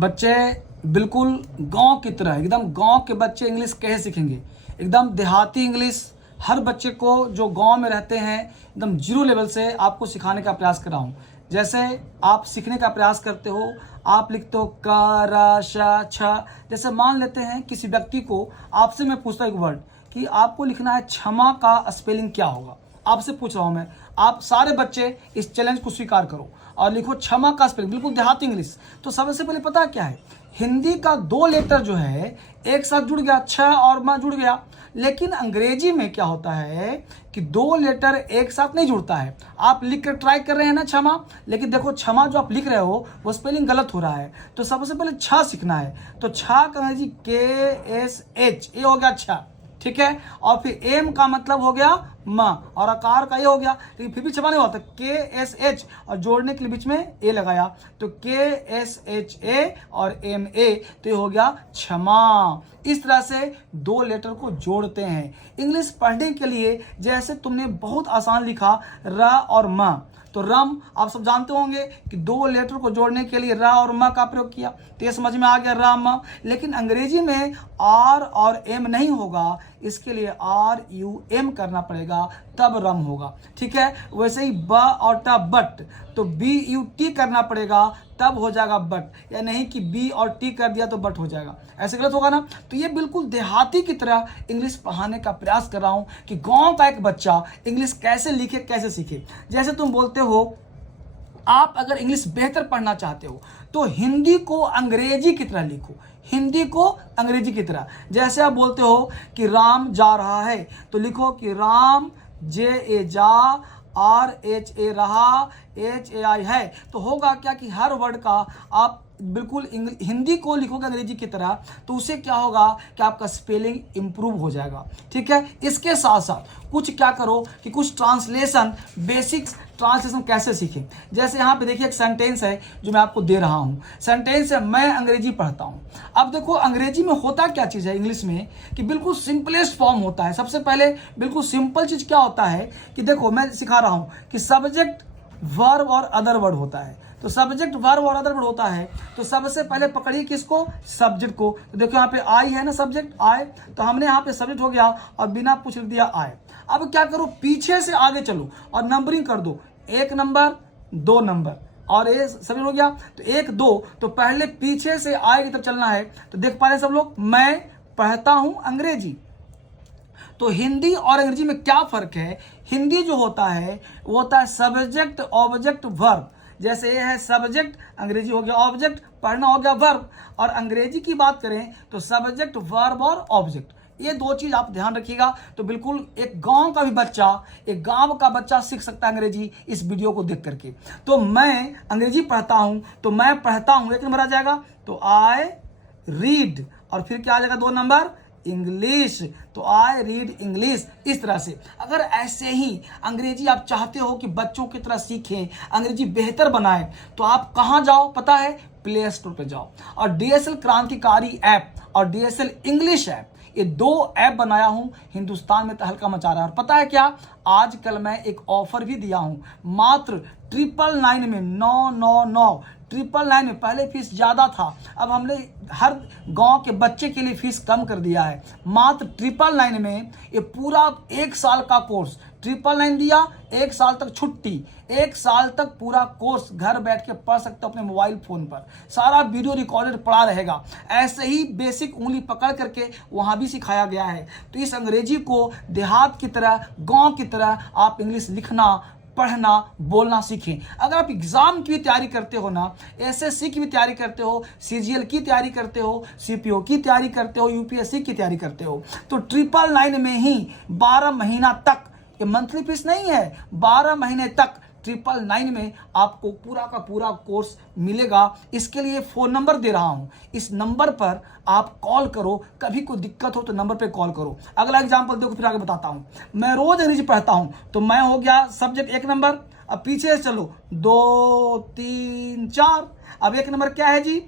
बच्चे बिल्कुल गांव की तरह, एकदम गांव के बच्चे इंग्लिश कैसे सीखेंगे, एकदम देहाती इंग्लिश। हर बच्चे को जो गांव में रहते हैं एकदम जीरो लेवल से आपको सिखाने का प्रयास कर रहा हूँ। जैसे आप सीखने का प्रयास करते हो, आप लिखते हो क र श छ। जैसे मान लेते हैं किसी व्यक्ति को आपसे मैं पूछता एक वर्ड कि आपको लिखना है क्षमा का स्पेलिंग क्या होगा, आपसे पूछ रहा हूँ मैं। आप सारे बच्चे इस चैलेंज को स्वीकार करो और लिखो क्षमा का स्पेलिंग, बिल्कुल देहाती इंग्लिश। तो सबसे पहले पता क्या है, हिंदी का 2 लेटर जो है एक साथ जुड़ गया, छ और म जुड़ गया। लेकिन अंग्रेजी में क्या होता है कि 2 लेटर एक साथ नहीं जुड़ता है। आप लिख कर ट्राई कर रहे हैं ना क्षमा, लेकिन देखो क्षमा जो आप लिख रहे हो वो स्पेलिंग गलत हो रहा है। तो सबसे पहले छ सीखना है। तो छ का अंग्रेजी KSH, ये हो गया छ, ठीक है। और फिर एम का मतलब हो गया म, और आकार का ये हो गया, लेकिन फिर भी क्षमा नहीं होता, KSH और जोड़ने के लिए बीच में ए लगाया, तो KSHA और MA, तो ये हो गया क्षमा। इस तरह से 2 लेटर को जोड़ते हैं। इंग्लिश पढ़ने के लिए जैसे तुमने बहुत आसान लिखा र और म, तो रम आप सब जानते होंगे कि 2 लेटर को जोड़ने के लिए र और म का प्रयोग किया, तो ये समझ में आ गया राम। लेकिन अंग्रेजी में आर और एम नहीं होगा, इसके लिए RUM करना पड़ेगा, तब रम होगा, ठीक है। वैसे ही ब और ट बट, तो BUT करना पड़ेगा, तब हो जाएगा बट, या नहीं कि B और T कर दिया तो बट हो जाएगा, ऐसे गलत होगा ना। तो ये बिल्कुल देहाती की तरह इंग्लिश पढ़ाने का प्रयास कर रहा हूँ कि गांव का एक बच्चा इंग्लिश कैसे लिखे, कैसे सीखे। जैसे तुम बोलते हो, आप अगर इंग्लिश बेहतर पढ़ना चाहते हो तो हिंदी को अंग्रेजी की तरह लिखो, हिंदी को अंग्रेजी की तरह। जैसे आप बोलते हो कि राम जा रहा है, तो लिखो कि राम JA जा, RHA रहा, HAI है। तो होगा क्या कि हर वर्ड का आप बिल्कुल हिंदी को लिखोगे अंग्रेजी की तरह, तो उससे क्या होगा कि आपका स्पेलिंग इंप्रूव हो जाएगा, ठीक है। इसके साथ साथ कुछ क्या करो कि कुछ ट्रांसलेशन, बेसिक्स ट्रांसलेशन कैसे सीखें। जैसे यहाँ पे देखिए एक सेंटेंस है जो मैं आपको दे रहा हूँ, सेंटेंस है मैं अंग्रेजी पढ़ता हूँ। अब देखो अंग्रेजी में होता क्या चीज़ है इंग्लिश में कि बिल्कुल सिंपलेस्ट फॉर्म होता है। सबसे पहले बिल्कुल सिंपल चीज़ क्या होता है कि देखो मैं सिखा रहा हूँ कि सब्जेक्ट, वर्ब और अदर वर्ड होता है। तो सब्जेक्ट, वर्ब और अदर वर्ड होता है, तो सबसे पहले पकड़िए किसको, सब्जेक्ट को। तो देखो यहाँ पे आई है ना, सब्जेक्ट आई, तो हमने यहाँ पे सब्जेक्ट हो गया और बिना पूछ लिख दिया आई। अब क्या करो, पीछे से आगे चलो और नंबरिंग कर दो, 1 नंबर 2 नंबर, और ये सब्जेक्ट हो गया तो 1 2, तो पहले पीछे से आगे की तरफ चलना है। तो देख पा रहे सब लोग, मैं पढ़ता हूं अंग्रेजी। तो हिंदी और अंग्रेजी में क्या फर्क है, हिंदी जो होता है वो होता है सब्जेक्ट ऑब्जेक्ट वर्ब। जैसे ये है सब्जेक्ट, अंग्रेजी हो गया ऑब्जेक्ट, पढ़ना हो गया वर्ब। और अंग्रेजी की बात करें तो सब्जेक्ट, वर्ब और ऑब्जेक्ट, ये 2 चीज आप ध्यान रखिएगा। तो बिल्कुल एक गांव का भी बच्चा, एक गांव का बच्चा सीख सकता है अंग्रेजी इस वीडियो को देख करके। तो मैं अंग्रेजी पढ़ता हूं, तो मैं पढ़ता हूं 1 नंबर आ जाएगा, तो आई रीड, और फिर क्या आ जाएगा 2 नंबर इंग्लिश, तो आई रीड इंग्लिश। इस तरह से अगर ऐसे ही अंग्रेजी आप चाहते हो कि बच्चों की तरह सीखें, अंग्रेजी बेहतर बनाएं, तो आप कहाँ जाओ पता है, प्ले स्टोर पे जाओ और DSL क्रांतिकारी ऐप और DSL इंग्लिश ऐप, ये 2 ऐप बनाया हूं, हिंदुस्तान में तहलका मचा रहा है। और पता है क्या, आजकल मैं एक ऑफर भी दिया हूं, मात्र 999 में, 999 999 में। पहले फीस ज्यादा था, अब हमने हर गांव के बच्चे के लिए फीस कम कर दिया है। मात्र 999 में ये पूरा 1 साल का कोर्स, 999 दिया, 1 साल तक छुट्टी, 1 साल तक पूरा कोर्स घर बैठ के पढ़ सकते हो अपने मोबाइल फोन पर, सारा वीडियो रिकॉर्डेड पड़ा रहेगा। ऐसे ही बेसिक उंगली पकड़ करके वहां भी सिखाया गया है। तो इस अंग्रेजी को देहात की तरह, गांव की तरह आप इंग्लिश लिखना, पढ़ना, बोलना सीखें। अगर आप एग्जाम की तैयारी करते हो ना, SSC की भी तैयारी करते हो, CGL की तैयारी करते हो, CPO की तैयारी करते हो, UPSC की तैयारी करते हो, तो 999 में ही 12 महीना तक, ये मंथली फीस नहीं है, 12 महीने तक 999 में आपको पूरा का पूरा कोर्स मिलेगा। इसके लिए फ़ोन नंबर दे रहा हूं, इस नंबर पर आप कॉल करो, कभी कोई दिक्कत हो तो नंबर पे कॉल करो। अगला एग्जांपल देखो, फिर आगे बताता हूं। मैं रोज अंग्रेजी पढ़ता हूं, तो मैं हो गया सब्जेक्ट 1 नंबर, अब पीछे से चलो 2 3 4, अब 1 नंबर क्या है जी,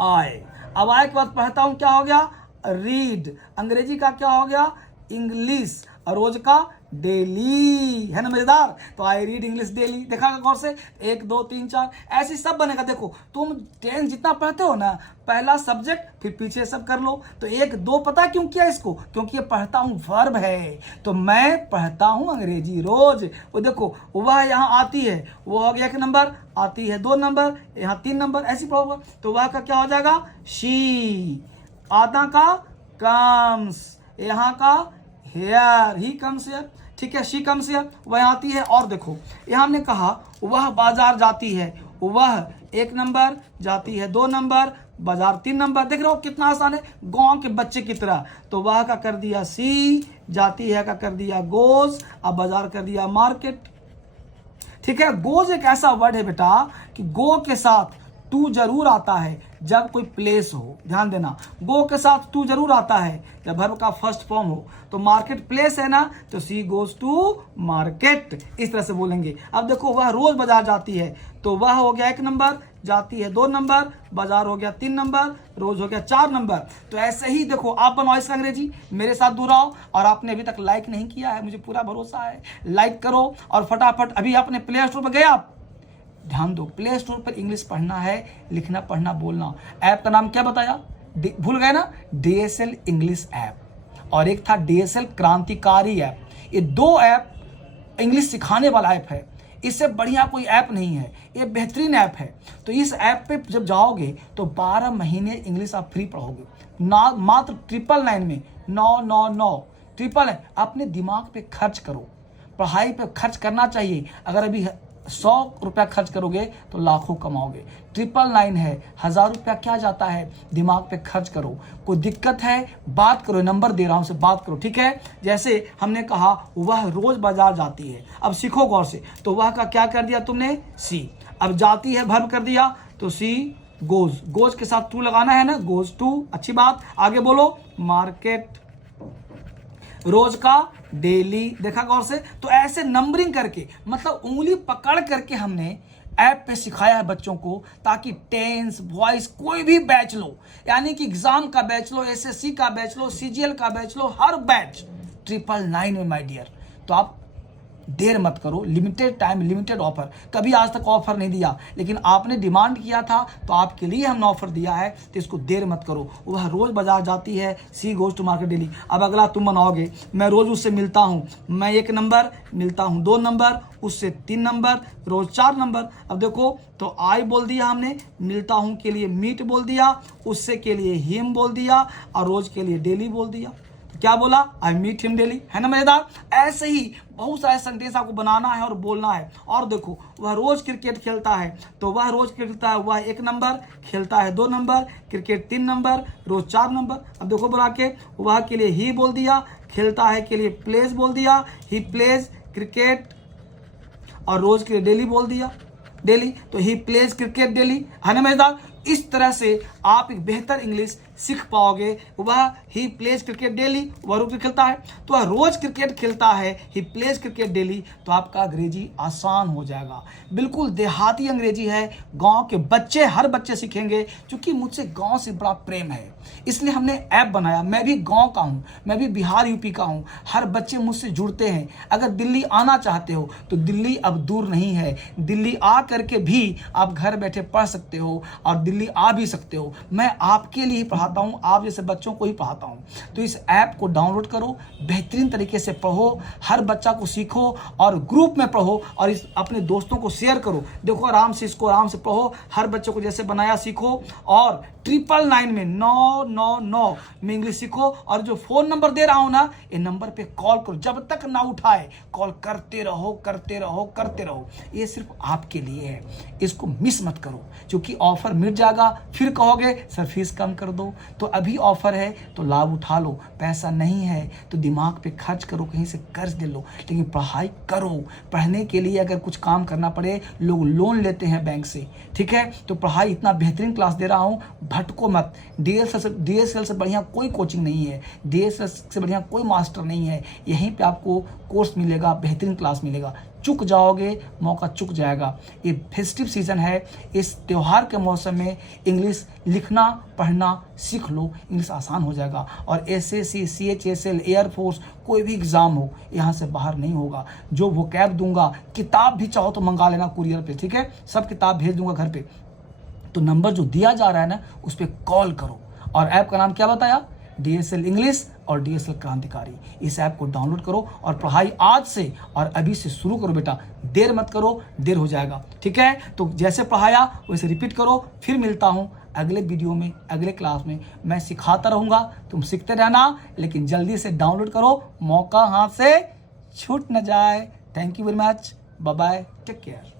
आए। अब आए के बाद पढ़ता हूं, क्या हो गया, रीड, अंग्रेजी का क्या हो गया, इंग्लिश, रोज का डेली, है ना मजेदार। तो आई रीड इंग्लिश डेली, देखा गौर से, 1 2 3 4 ऐसे सब बनेगा। देखो तुम 10 जितना पढ़ते हो ना, पहला सब्जेक्ट फिर पीछे सब कर लो। तो 1 2 पता क्यों किया इसको, क्योंकि ये पढ़ता हूं वर्ब है। तो मैं पढ़ता हूं अंग्रेजी रोज। वो देखो वह यहाँ आती है, वो हो गया 1 नंबर, आती है 2 नंबर, यहाँ 3 नंबर, ऐसी पढ़ोगे। तो वह का क्या हो जाएगा, शी। आधा का कम्स, यहाँ का हेयर, ही कम्स हेयर, ठीक है, शी कम्स हियर, वह आती है। और देखो यहाँ हमने कहा वह बाजार जाती है, वह 1 नंबर, जाती है 2 नंबर, बाजार 3 नंबर। देख रहे हो कितना आसान है, गांव के बच्चे की तरह। तो वह का कर दिया सी, जाती है का कर दिया गोज, अब बाजार कर दिया मार्केट। ठीक है, गोज एक ऐसा वर्ड है बेटा कि गो के साथ टू जरूर आता है जब कोई प्लेस हो। ध्यान देना, गो के साथ टू जरूर आता है जब वर्ब का फर्स्ट फॉर्म हो। तो मार्केट प्लेस है ना, तो सी गोज टू मार्केट, इस तरह से बोलेंगे। अब देखो वह रोज बाजार जाती है, तो वह हो गया 1 नंबर, जाती है 2 नंबर, बाजार हो गया 3 नंबर, रोज हो गया 4 नंबर। तो ऐसे ही देखो आप बनाओ इसका अंग्रेजी, मेरे साथ दोहराओ। और आपने अभी तक लाइक नहीं किया है, मुझे पूरा भरोसा है, लाइक करो और फटाफट अभी अपने प्ले स्टोर पर गए आप, ध्यान दो, प्ले स्टोर पर इंग्लिश पढ़ना है, लिखना पढ़ना बोलना। ऐप का नाम क्या बताया, भूल गए ना, DSL इंग्लिश ऐप, और एक था DSL क्रांतिकारी ऐप। ये 2 ऐप इंग्लिश सिखाने वाला ऐप है, इससे बढ़िया कोई ऐप नहीं है, ये बेहतरीन ऐप है। तो इस ऐप पे जब जाओगे तो 12 महीने इंग्लिश आप फ्री पढ़ोगे ना, मात्र 999 में, 999 999। अपने दिमाग पे खर्च करो, पढ़ाई पे खर्च करना चाहिए। अगर अभी 100 रुपया खर्च करोगे तो लाखों कमाओगे। 999 है, 1000 रुपया क्या जाता है, दिमाग पे खर्च करो। कोई दिक्कत है बात करो, नंबर दे रहा हूं, से बात करो, ठीक है। जैसे हमने कहा वह रोज बाजार जाती है, अब सीखो गौर से। तो वह का क्या कर दिया तुमने, सी। अब जाती है वर्ब कर दिया, तो सी गोज, गोज के साथ टू लगाना है ना, गोज टू, अच्छी बात। आगे बोलो, मार्केट, रोज का डेली, देखा गौर से। तो ऐसे नंबरिंग करके, मतलब उंगली पकड़ करके हमने ऐप पे सिखाया है बच्चों को, ताकि टेंस वॉइस कोई भी बैच लो, यानी कि एग्जाम का बैच लो, SSC का बैच लो, CGL का बैच लो, हर बैच 999 में माय डियर। तो आप देर मत करो, लिमिटेड टाइम लिमिटेड ऑफर, कभी आज तक ऑफर नहीं दिया, लेकिन आपने डिमांड किया था तो आपके लिए हमने ऑफर दिया है, तो इसको देर मत करो। वह रोज बाजार जाती है, she goes to market daily. अब अगला तुम बनाओगे, मैं रोज उससे मिलता हूँ, मैं 1 नंबर, मिलता हूँ 2 नंबर, उससे 3 नंबर, रोज 4 नंबर। अब देखो तो आई बोल दिया हमने, मिलता हूँ के लिए मीट बोल दिया, उससे के लिए हिम बोल दिया, और रोज के लिए डेली बोल दिया। क्या बोला, आई मीट हिम डेली, है ना मजेदार। ऐसे ही बहुत सारे सेंटेंस आपको बनाना है और बोलना है। और देखो वह रोज क्रिकेट खेलता है, तो वह रोज खेलता है, वह 1 नंबर, खेलता है 2 नंबर, क्रिकेट 3 नंबर, रोज 4 नंबर। अब देखो बुला के, वह के लिए ही बोल दिया, खेलता है के लिए प्लेज बोल दिया, ही प्लेज क्रिकेट, और रोज के लिए डेली बोल दिया, डेली। तो ही प्लेज क्रिकेट डेली, है ना मजेदार। इस तरह से आप एक बेहतर इंग्लिश सीख पाओगे। वह ही प्लेज क्रिकेट डेली, वह रोज खेलता है, तो वह रोज क्रिकेट खेलता है, ही प्लेज क्रिकेट डेली। तो आपका अंग्रेजी आसान हो जाएगा, बिल्कुल देहाती अंग्रेजी है, गांव के बच्चे, हर बच्चे सीखेंगे। क्योंकि मुझसे गांव से बड़ा प्रेम है, इसलिए हमने ऐप बनाया। मैं भी गांव का हूं, मैं भी बिहार यूपी का हूं, हर बच्चे मुझसे जुड़ते हैं। अगर दिल्ली आना चाहते हो तो दिल्ली अब दूर नहीं है, दिल्ली आ करके भी आप घर बैठे पढ़ सकते हो, और दिल्ली आ भी सकते हो। मैं आपके लिए ही पढ़ाता हूं, आप जैसे बच्चों को ही पढ़ाता हूं। तो इस ऐप को डाउनलोड करो, बेहतरीन तरीके से पढ़ो, हर बच्चा को सीखो, और ग्रुप में पढ़ो, और इस अपने दोस्तों को शेयर करो। देखो आराम से इसको आराम से पढ़ो, हर बच्चे को जैसे बनाया सीखो, और 999 में 999 में इंग्लिश सीखो। और जो फोन नंबर दे रहा हूं ना, ये नंबर पे कॉल करो, जब तक ना उठाए कॉल करते रहो, करते रहो, करते रहो। ये सिर्फ आपके लिए है, इसको मिस मत करो, क्योंकि ऑफर मिट जाएगा, फिर कहोगे सर फीस कम कर दो। तो अभी ऑफर है तो लाभ उठा लो, पैसा नहीं है तो दिमाग पे खर्च करो, कहीं से कर्ज ले लो, लेकिन पढ़ाई करो। पढ़ने के लिए अगर कुछ काम करना पड़े, लोग लोन लेते हैं बैंक से, ठीक है। तो पढ़ाई इतना बेहतरीन क्लास दे रहा हूँ, भटको मत। DSL से बढ़िया कोई कोचिंग नहीं है, DSL से बढ़िया कोई मास्टर नहीं है। यहीं पे आपको कोर्स मिलेगा, बेहतरीन क्लास मिलेगा। चूक जाओगे, मौका चूक जाएगा। ये फेस्टिव सीजन है, इस त्यौहार के मौसम में इंग्लिश लिखना पढ़ना सीख लो, इंग्लिश आसान हो जाएगा। और SSC, CHSL, एयरफोर्स कोई भी एग्ज़ाम हो, यहाँ से बाहर नहीं होगा। जो वोकैब दूंगा, किताब भी चाहो तो मंगा लेना कुरियर पे, ठीक है, सब किताब भेज दूंगा घर पे। तो नंबर जो दिया जा रहा है ना, उस पर कॉल करो। और ऐप का नाम क्या बताया? DSL इंग्लिश और DSL क्रांतिकारी। इस ऐप को डाउनलोड करो और पढ़ाई आज से और अभी से शुरू करो बेटा, देर मत करो, देर हो जाएगा, ठीक है। तो जैसे पढ़ाया वैसे रिपीट करो। फिर मिलता हूँ अगले वीडियो में, अगले क्लास में। मैं सिखाता रहूँगा, तुम सीखते रहना, लेकिन जल्दी से डाउनलोड करो, मौका हाथ से छूट न जाए। Thank you very much, bye bye, take care.